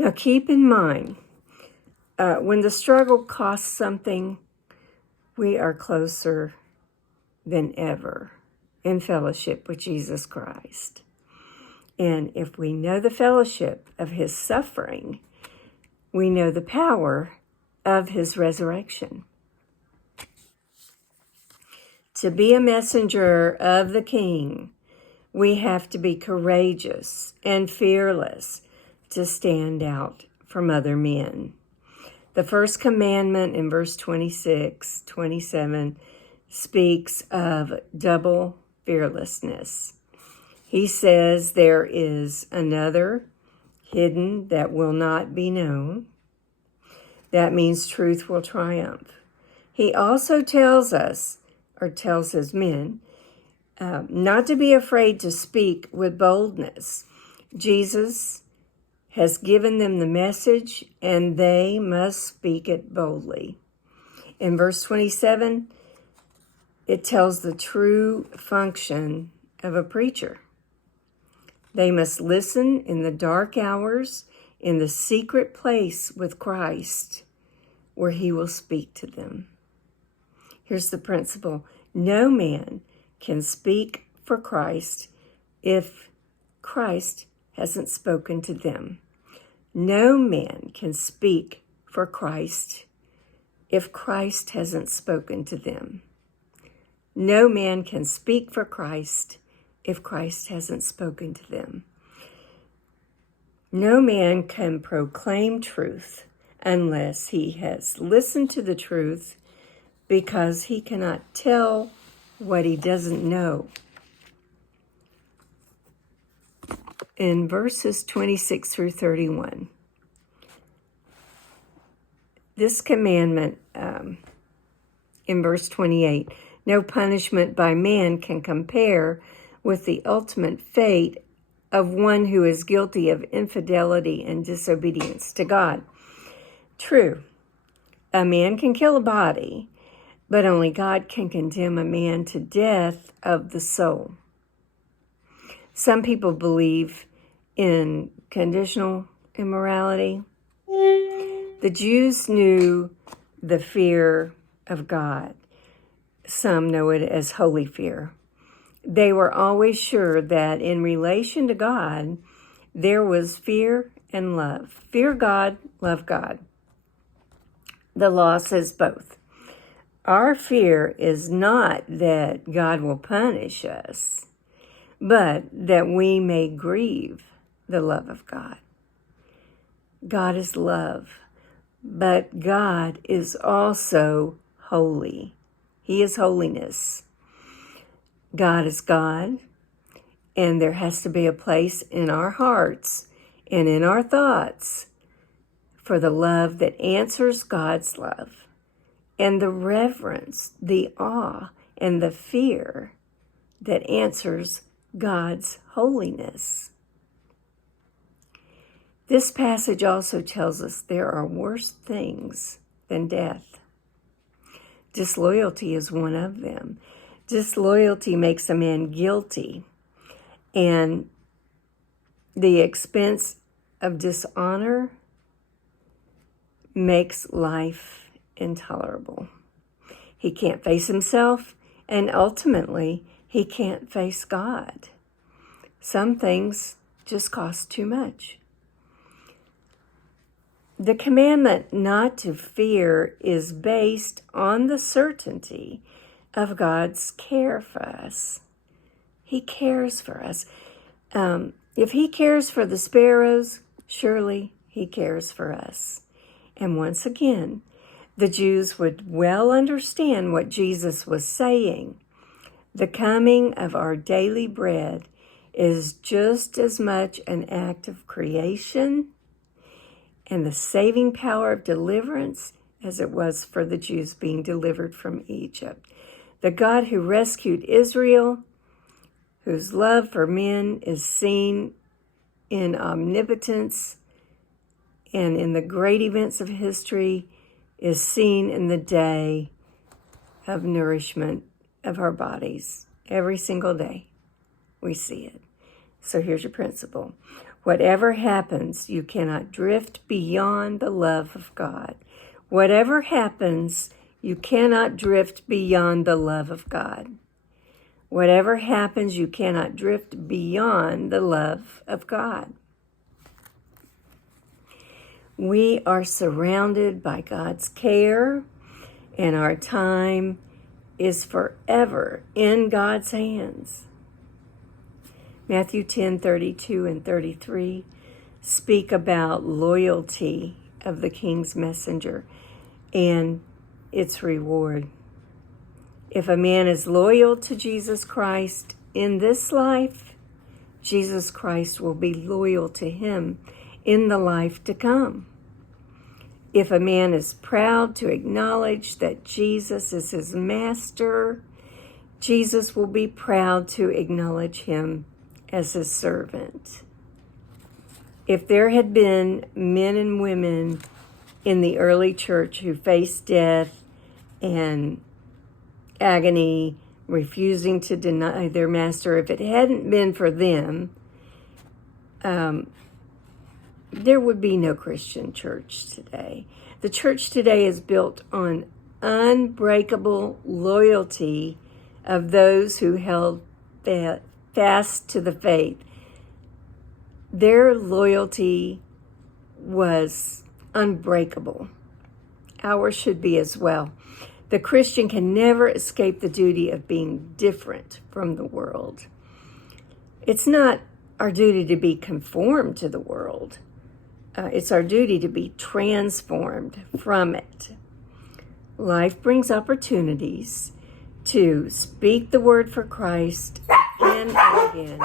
Now keep in mind, when the struggle costs something, we are closer than ever in fellowship with Jesus Christ. And if we know the fellowship of his suffering, we know the power of his resurrection. To be a messenger of the King, we have to be courageous and fearless to stand out from other men. The first commandment in verse 26, 27 speaks of double fearlessness. He says there is another hidden that will not be known. That means truth will triumph. He also tells us, or tells his men, not to be afraid to speak with boldness. Jesus has given them the message, and they must speak it boldly. In verse 27, it tells the true function of a preacher. They must listen in the dark hours, in the secret place with Christ, where he will speak to them. Here's the principle. No man can speak for Christ if Christ hasn't spoken to them. No man can speak for Christ if Christ hasn't spoken to them. No man can speak for Christ if Christ hasn't spoken to them. No man can proclaim truth unless he has listened to the truth, because he cannot tell what he doesn't know. In verses 26 through 31, this commandment, in verse 28, no punishment by man can compare with the ultimate fate of one who is guilty of infidelity and disobedience to God. True, a man can kill a body, but only God can condemn a man to death of the soul. Some people believe in conditional immorality. The Jews knew the fear of God. Some know it as holy fear. They were always sure that in relation to God, there was fear and love. Fear God, love God. The law says both. Our fear is not that God will punish us, but that we may grieve the love of God. God is love, but God is also holy. He is holiness. God is God, and there has to be a place in our hearts and in our thoughts for the love that answers God's love, and the reverence, the awe, and the fear that answers God's holiness. This passage also tells us there are worse things than death. Disloyalty is one of them. Disloyalty makes a man guilty, and the expense of dishonor makes life intolerable. He can't face himself, and ultimately, he can't face God. Some things just cost too much. The commandment not to fear is based on the certainty of God's care for us. He cares for us. If he cares for the sparrows, surely he cares for us. And once again, the Jews would well understand what Jesus was saying. The coming of our daily bread is just as much an act of creation and the saving power of deliverance as it was for the Jews being delivered from Egypt. The God who rescued Israel, whose love for men is seen in omnipotence and in the great events of history, is seen in the day of nourishment of our bodies. Every single day we see it. So here's your principle. Whatever happens, you cannot drift beyond the love of God. Whatever happens, you cannot drift beyond the love of God. Whatever happens, you cannot drift beyond the love of God. We are surrounded by God's care, and our time is forever in God's hands. Matthew 10:32 and 33 speak about loyalty of the king's messenger and its reward. If a man is loyal to Jesus Christ in this life, Jesus Christ will be loyal to him in the life to come. If a man is proud to acknowledge that Jesus is his master, Jesus will be proud to acknowledge him as his servant. If there had been men and women in the early church who faced death and agony, refusing to deny their master, if it hadn't been for them, there would be no Christian church today. The church today is built on unbreakable loyalty of those who held fast to the faith. Their loyalty was unbreakable. Ours should be as well. The Christian can never escape the duty of being different from the world. It's not our duty to be conformed to the world. It's our duty to be transformed from it. Life brings opportunities to speak the word for Christ again and again.